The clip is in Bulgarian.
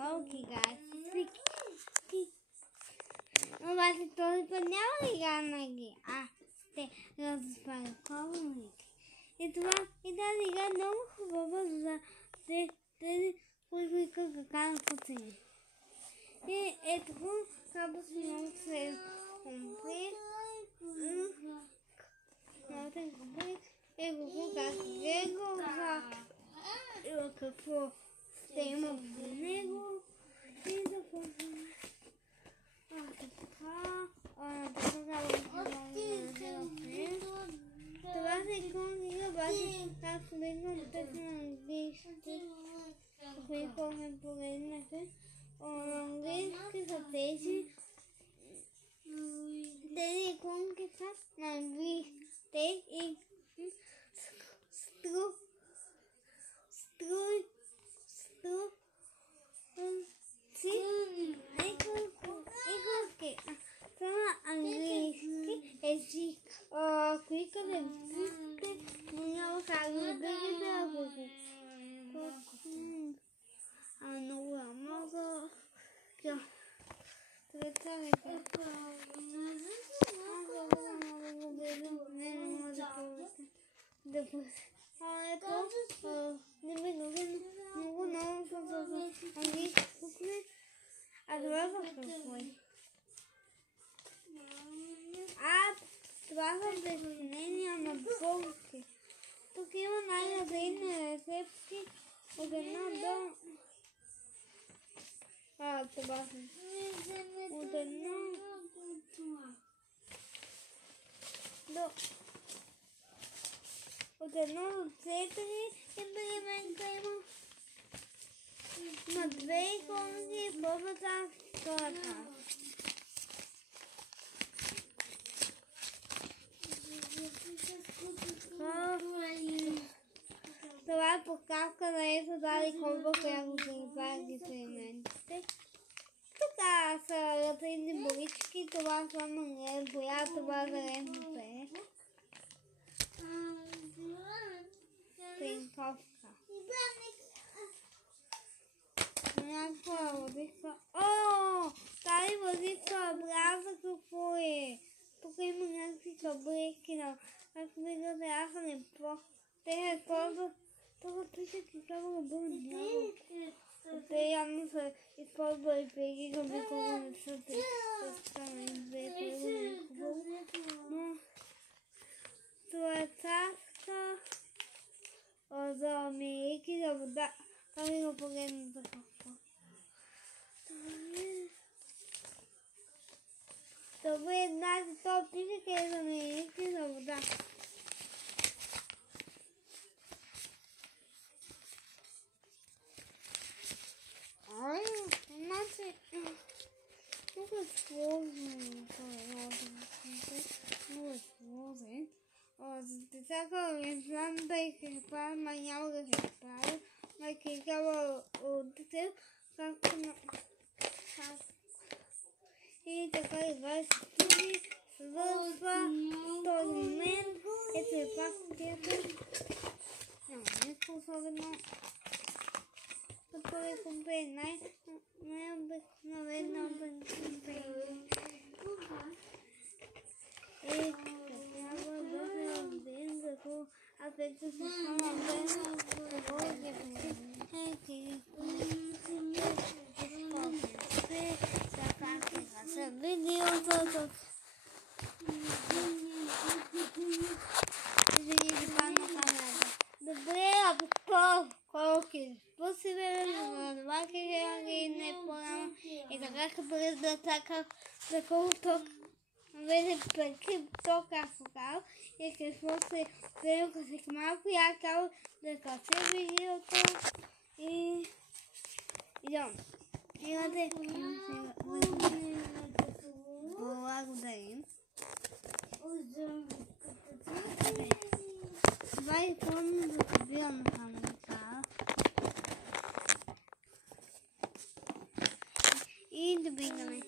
Okay, guys. Обаче този път няма да игра на ги. Ще разпарковаме ги. И тази игра е много хубава за тези, които карат пътини. И ето го, трябва си много се комплект. Нотен комплект. Его го как него, какво ще има в него. И да почваме. Това са иконки, обаче, както виждам, те са на английски. Ако ме погледнете, на английски са тези. Тези иконки са на английски. Те и иконки са на английски език. Ако искате вижте, но няма как да бъдете, ако много много. Това са обяснения на болки. Тук има най-различни рецепти от една до... това са. От една до... От едно до 4 импримента има. На 2 иконки, първата, втората. Това е подсказка на ето дали колба, която се разбавя ги елементите. Тук са различни болички, това са на боя, това за ремното е. Принковка. Някаква водичка. Тази водичка образа какво е? Тук има някакви каблеки, както виждате, аз съм не по. Те използват, тук пише какво да бъде много. Те явно са използвали преди, когато не са те останали но това е царска за Америки за вода. Ами го погледна за какво. Това е една, това пише, че е за Америки за вода. Значи, тук е сложно, много е сложен. За децата не знам да се правя, ма няма да се правя. Майка изява от дете, както на... И така играе с туди, свързва този момент. Ето е пак кутията. Няма нищо особено. Това е комплект, най-обикновена комплект. Трябва да се обден, защото аз вече се сама обден, добре, колки способен, това ги не по-рано и така ще бъде да така, за колкото вече преки то както казал и какво се приема си малко и аз казал да кача видеото и идем. Имате благодарим. Това е пълно да събирам камера и да бигаме.